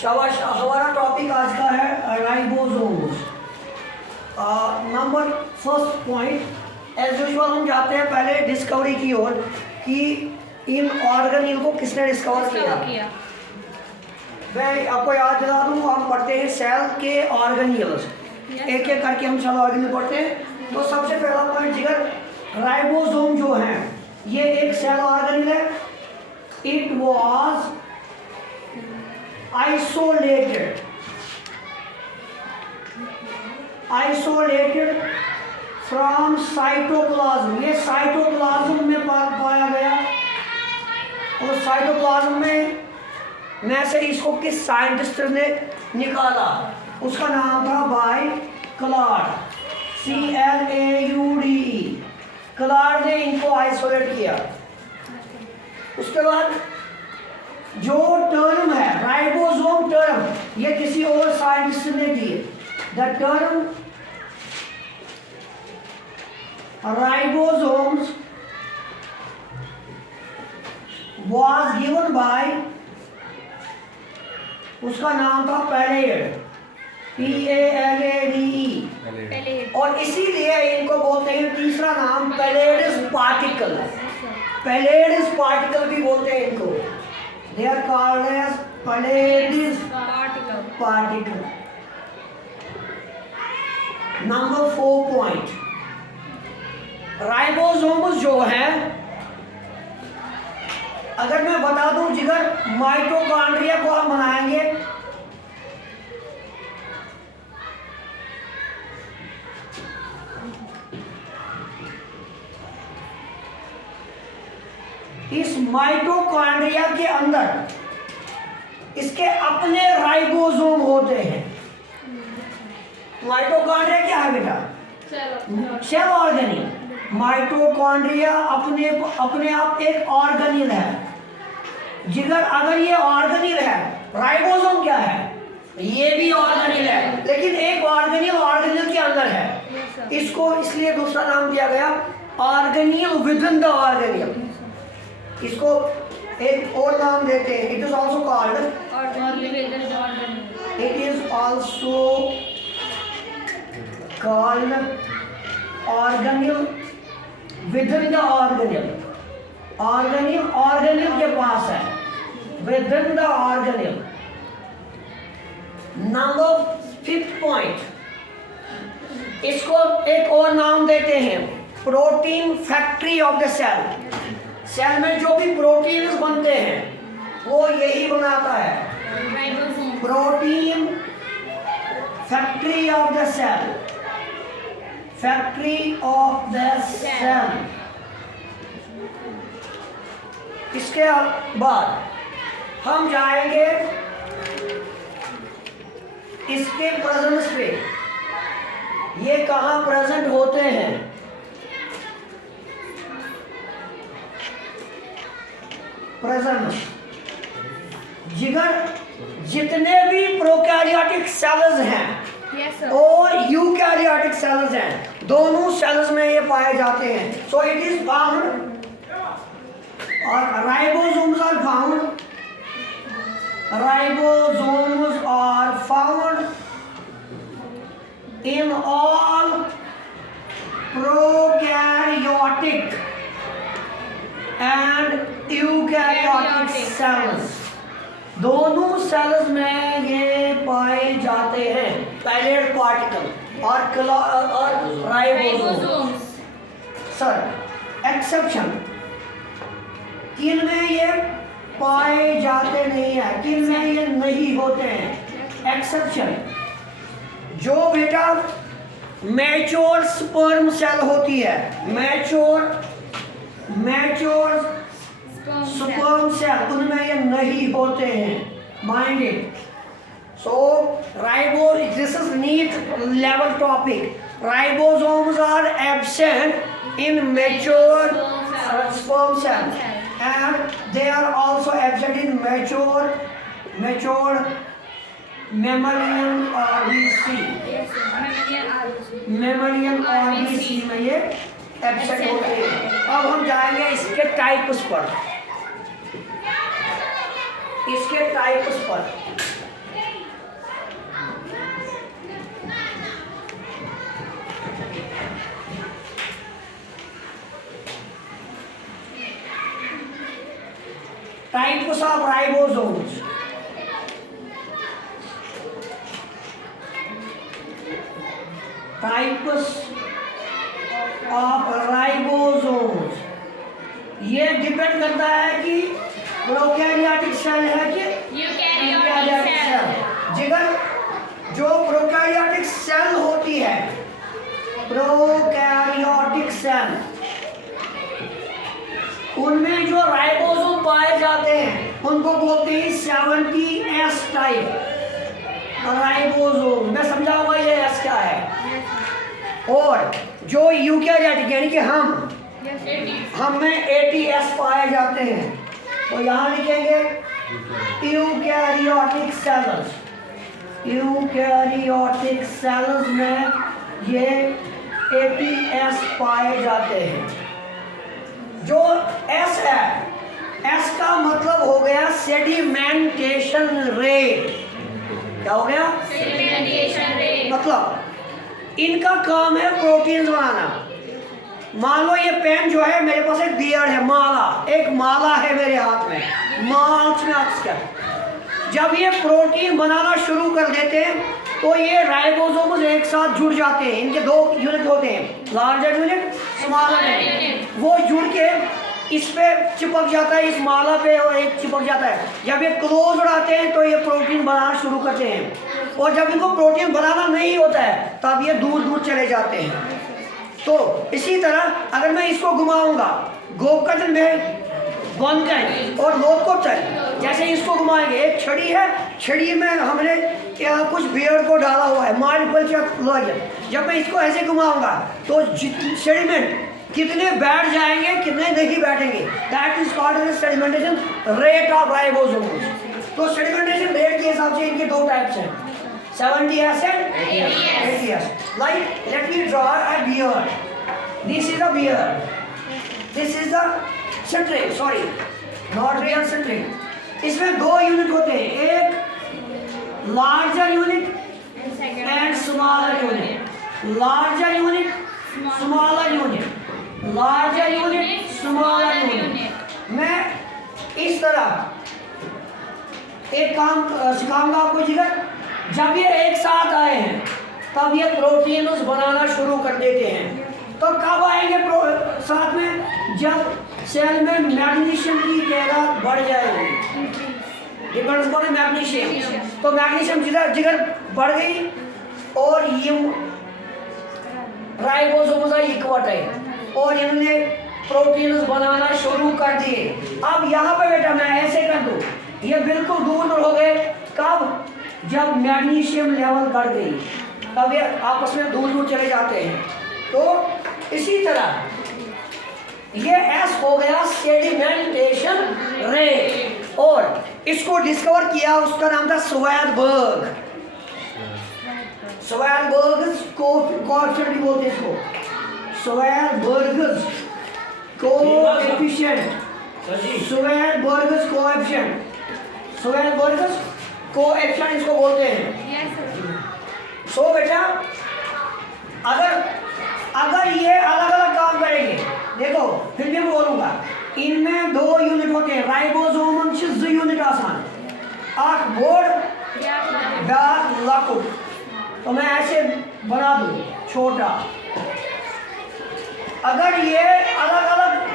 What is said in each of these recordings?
शाबाश। हमारा टॉपिक आज का है ribosomes. Number first point as usual हम जाते हैं पहले डिस्कवरी की ओर कि इन ऑर्गेनेल को किसने डिस्कवर किया। मैं आपको याद दिला दूँ, हम पढ़ते हैं सेल के ऑर्गेनेल्स, एक एक करके हम सेल ऑर्गेनेल पढ़ते हैं। तो सबसे पहला पॉइंट जिगर, राइबोसोम जो है ये एक सेल ऑर्गेनेल है। It was isolated from cytoplasm. ये साइटोप्लाज्म में पाया गया और साइटोप्लाज्म में से इसको किस साइंटिस्ट ने निकाला, उसका नाम था बाय क्लाड, CLAUDE। क्लाड ने इनको आइसोलेट किया। उसके बाद जो टर्म है राइबोसोम टर्म, ये किसी और साइंटिस्ट ने दी। The term ribosomes was given by, उसका नाम था पैलेड, PALADE। और इसीलिए इनको बोलते हैं तीसरा नाम पैलेडिस पार्टिकल। पैलेडिस पार्टिकल भी बोलते हैं इनको। They are called as Palladius particle. Number 4 point, ribosomes जो है, अगर मैं बता दूं जिगर माइटोकॉन्ड्रिया को हम बनाएंगे, इस माइटोकॉन्ड्रिया के अंदर इसके अपने राइबोसोम होते हैं। माइटोकॉन्ड्रिया क्या है बेटा? Cell organelle. माइटोकॉन्ड्रिया अपने आप एक ऑर्गेनेल है। जिगर अगर ये ऑर्गेनेल है, राइबोसोम क्या है? ये भी ऑर्गेनेल है, लेकिन एक ऑर्गेनेल के अंदर है। इसको इसलिए दूसरा नाम दिया गया organelle within the organelle. इसको एक और नाम देते हैं, it is also called organelle within the organelle. Organelle के पास है, within the organelle. Number 5th point, इसको एक और नाम देते हैं protein factory of the cell. Cell में जो भी प्रोटीन्स बनते हैं वो यही बनाता है, protein factory of the cell, factory of the cell. इसके बाद हम जाएंगे इसके प्रेजेंस पे, ये कहाँ प्रेजेंट होते हैं। प्रेजेंस जिगर जितने भी प्रोकैरियोटिक सेल्स हैं और यूकैरियोटिक सेल्स हैं, दोनों सेल्स में ये पाए जाते हैं। सो इट इज फाउंड, और ribosomes are found in all prokaryotic and eukaryotic cells. दोनों सेल्स में ये पाए जाते हैं, पैलेड पार्टिकल और राइबोसोम्स। सर एक्सेप्शन, किन में ये पाए जाते नहीं है, किन में ये नहीं होते हैं। एक्सेप्शन, जो बेटा मैच्योर स्पर्म सेल होती है, मैच्योर स्पर्म सेल, उनमें ये नहीं होते हैं। Mind it. So this is NEET level topic. Ribosomes are absent in mature sperm cells and they are also absent in mature mammalian RBC। mammalian RBC में ये absent होते हैं। अब हम जाएंगे इसके टाइप्स पर। Types of ribosomes. Types of ribosomes, ये डिपेंड करता है कि प्रोकैरियोटिक सेल है कि यूकैरियोटिक सेल। जिगर जो प्रोकैरियोटिक सेल होती है, प्रोकैरियोटिक सेल, उनमें जो राइबोसोम पाए जाते हैं उनको बोलते हैं 70S टाइप राइबोसोम। मैं समझाऊंगा ये एस क्या है। और जो यूकैरियोटिक यानी कि हम में 80S पाए जाते हैं, तो यहाँ लिखेंगे यूकैरियोटिक सेल्स। यूकैरियोटिक सेल्स में ये 80S पाए जाते हैं। जो S है, S का मतलब हो गया सेडिमेंटेशन रेट। क्या हो गया? Sedimentation rate. मतलब इनका काम है प्रोटीन बनाना। मान लो ये पेन जो है, मेरे पास एक बियर्ड है, माला, एक माला है मेरे हाथ में, मार्च में आपका। जब ये प्रोटीन बनाना शुरू कर देते हैं तो ये राइबोसोम्स एक साथ जुड़ जाते हैं। इनके दो यूनिट होते हैं, लार्जर यूनिट, स्मॉलर यूनिट। वो जुड़ के इस पे चिपक जाता है, इस माला पे, और एक चिपक जाता है। जब ये क्लोज उड़ाते हैं तो ये प्रोटीन बनाना शुरू करते हैं, और जब इनको प्रोटीन बनाना नहीं होता है तब ये दूर दूर चले जाते हैं। तो इसी तरह अगर मैं इसको घुमाऊंगा, गोकर्जन में बंद करें और लोथ को चल, जैसे इसको घुमाएंगे, एक छड़ी है, छड़ी में हमने कुछ बियर्ड को डाला हुआ है, मार्बल। जब मैं इसको ऐसे घुमाऊंगा तो सेडिमेंट कितने बैठ जाएंगे, कितने नहीं बैठेंगे, that is called sedimentation rate of ribosomes. तो सेडिमेंटेशन रेट के हिसाब से इनके दो टाइप्स हैं, 70S and 80S. Like, let me draw a beard. This is a beard. This is the centric. Sorry, not real centric. इसमें दो unit होते हैं, एक larger unit and smaller unit. Larger unit, smaller unit, larger unit, smaller unit. मैं इस तरह एक काम सिखाऊंगा आपको। जिगर जब ये एक साथ आए हैं तब ये प्रोटीन बनाना शुरू कर देते हैं। तो कब आएंगे साथ में? जब सेल में मैग्नीशियम की तादाद बढ़ जाएगी, डिपेंड्स अपॉन मैग्नीशियम। तो मैग्नीशियम जिगर बढ़ गई और ये राइबोसोम्स इक्वट है और इन्होंने प्रोटीन बनाना शुरू कर दिए। अब यहाँ पे बेटा मैं ऐसे कर दूँ, ये बिल्कुल दूर हो गए। कब? जब मैग्नीशियम लेवल बढ़ गई तब ये आपस में दूर दूर चले जाते हैं। तो इसी तरह ये एस हो गया सेडिमेंटेशन रेट, और इसको डिस्कवर किया, उसका नाम था स्वादबर्ग। स्वादबर्ग कोएफिशिएंट भी बोलते हैं इसको, स्वादबर्ग कोएफिशिएंट, स्वादबर्ग कोएफिशिएंट, स्वादबर्ग कोएफिशिएंट इसको बोलते हैं। सो बेटा अगर ये अलग अलग काम करेंगे, देखो फिर भी मैं बोलूंगा, इनमें दो यूनिट होते हैं, राइबोसोम यूनिट आसान, आठ बोर्ड ब्याज लाकुट। तो मैं ऐसे बना दूं छोटा। अगर ये अलग अलग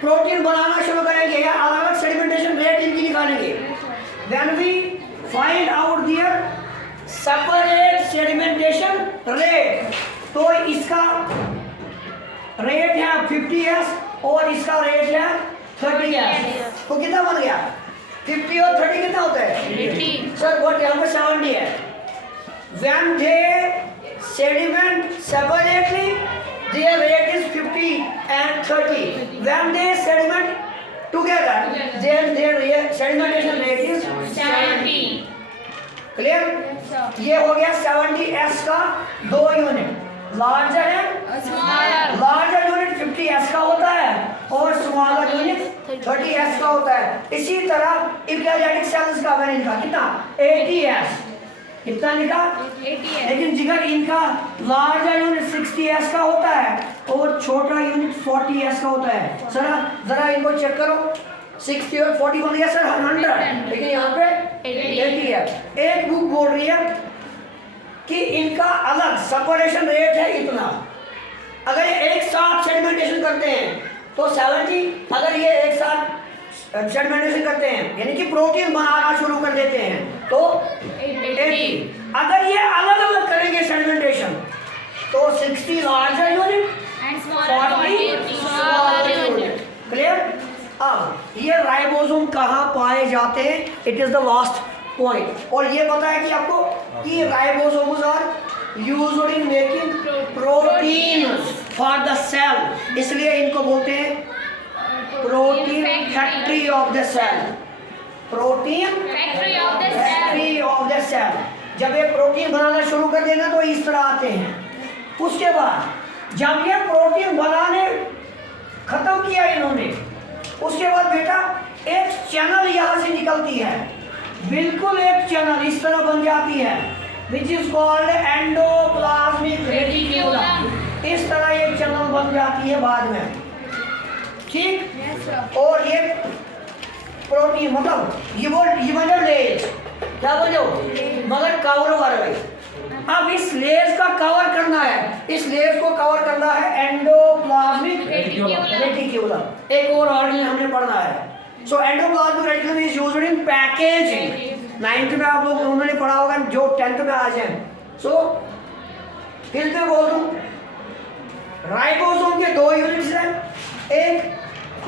प्रोटीन बनाना शुरू करेंगे या अलग अलग सेडिमेंटेशन रेट इनकी निकालेंगे, when we find out their separate sedimentation rate, तो इसका रेट है 50S और इसका रेट है 30S। तो कितना बन गया? 50 और 30 कितना होता है? 80। सर व्हाट यहाँ पे 70 है। when they sediment separately their rate is 50 and 30. when they sediment together then their sedimentation rate is 70. Clear? ये हो गया 70S का दो unit, larger and smaller. Larger unit 50S का होता है और स्मॉलर यूनिट 30S का होता है। इसी तरह यूकैरियोटिक सेल्स का मैंने लिखा कितना? 80S। कितना लिखा? 80S। लेकिन जिगर इनका लार्जर यूनिट 60S का होता है और छोटा यूनिट 40S का होता है। जरा इनको चेक करो, 60 और 40 बन गया सर 100, लेकिन यहाँ पे 80 है। एक बुक बोल रही है कि इनका अलग सेपरेशन रेट है इतना। अगर ये एक साथ सेडिमेंटेशन करते हैं तो 70, अगर ये एक साथ सेडिमेंटेशन करते हैं यानी कि प्रोटीन बनाना शुरू कर देते हैं तो 80। अगर ये अलग अलग करेंगे सेडिमेंटेशन तो 60 larger unit And 40 smaller unit. Clear? अब ये राइबोसोम कहाँ पाए जाते हैं, it is the last point. और ये पता है कि आपको कि ribosomes are used in making protein for the cell, इसलिए इनको बोलते हैं protein factory of the cell. Protein factory of the cell. जब ये प्रोटीन बनाना शुरू कर देना तो इस तरह आते हैं। उसके बाद जब ये प्रोटीन बनाने खत्म किया इन्होंने, उसके बाद बेटा एक चैनल यहाँ से निकलती है, बिल्कुल एक चैनल इस तरह बन जाती है, which is called endoplasmic reticulum. इस तरह एक चैनल बन जाती है बाद में, ठीक। और ये प्रोटीन मतलब ये बनो लेज, क्या बनो, मगर कवर वाले। अब इस लेज का कवर करना है, इस लेज को कवर करना है एंडोप्लाज्मिक रेटिक्यूलम। एक और ऑर्गन हमने पढ़ना है। So endoplasmic reticulum is used in packaging. 9th में आप लोग उन्होंने पढ़ा होगा, जो 10th में आ जाए। सो फिर मैं बोल दूं, राइबोसोम के 2 यूनिट्स हैं, एक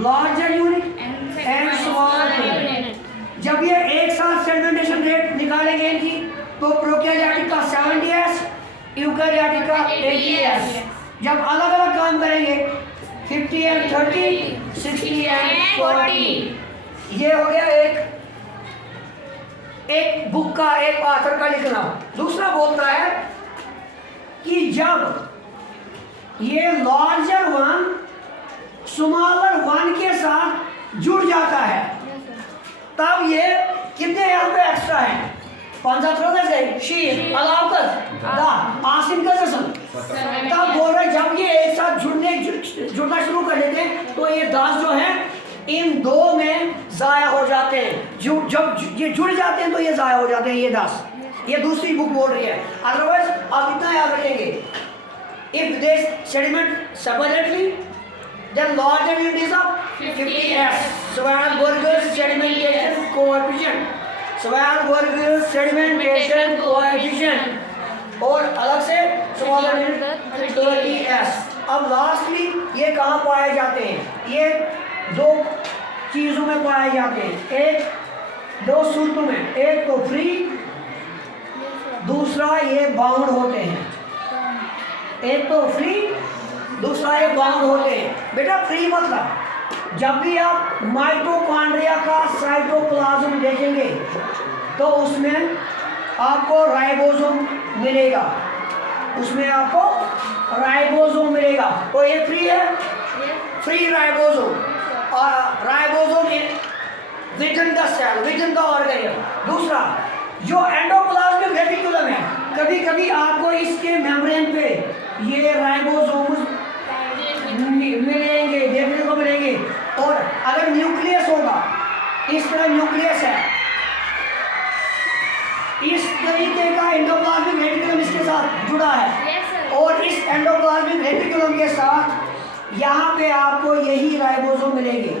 larger unit and smaller unit. जब ये एक साथ सेडिमेंटेशन रेट निकालेंगे इनकी तो प्रोकैरियोटिक का 70s, यूकैरियोटिक का 80s। जब अलग अलग काम करेंगे 50 and 30, 60 and 40। ये हो गया एक बुक का, एक ऑथर का लिखना। दूसरा बोलता है कि जब ये लार्जर वन स्मॉलर वन के साथ जुड़ जाता है तब ये कितने यहाँ पे एक्स्ट्रा है, शीर अलाउकस दा आसिम का जसन। तब बोल रहे जब ये एक साथ जुड़ना शुरू कर देते हैं तो ये 10 जो है इन 2 में जाया हो जाते हैं। जब ये जुड़ जाते हैं तो ये जाया हो जाते हैं, ये 10। ये दूसरी बुक बोल रही है। अदरवाइज आप इतना याद रखेंगे, if they sediment separately then larger unit is of 50s। Schwarzberg's sedimentation coefficient, Schwarzberg's sedimentation coefficient। और अलग से smaller unit 30s। अब लास्टली ये कहाँ पाए जाते हैं, ये 2 चीज़ों में पाए जाते हैं, एक 2 सूत्र में, एक तो फ्री, दूसरा ये बाउंड होते हैं। एक तो फ्री, दूसरा ये बाउंड होते हैं। बेटा फ्री मतलब जब भी आप माइटोकॉन्ड्रिया का साइटोप्लाज्म देखेंगे तो उसमें आपको राइबोसोम मिलेगा, उसमें आपको राइबोसोम मिलेगा। तो ये फ्री है, फ्री राइबोसोम, और ribosome within the cell, within the organism. दूसरा जो एंडोप्लाज्मिक रेटिक्यूलम है, कभी कभी आपको इसके मेम्ब्रेन पे ये राइबोसोम मिलेंगे, देखने को मिलेंगे। और अगर न्यूक्लियस होगा, इस तरह न्यूक्लियस है, इस तरीके का एंडोप्लाज्मिक रेटिक्यूलम इसके साथ जुड़ा है, और इस एंडोप्लाज्मिक रेटिक्यूलम के साथ यहाँ पे आपको यही राइबोसोम मिलेंगे।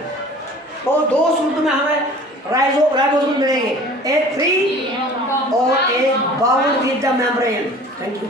तो 2 सूत्र में हमें राइबोसोम मिलेंगे, एक फ्री और एक bound with the membrane. Thank you.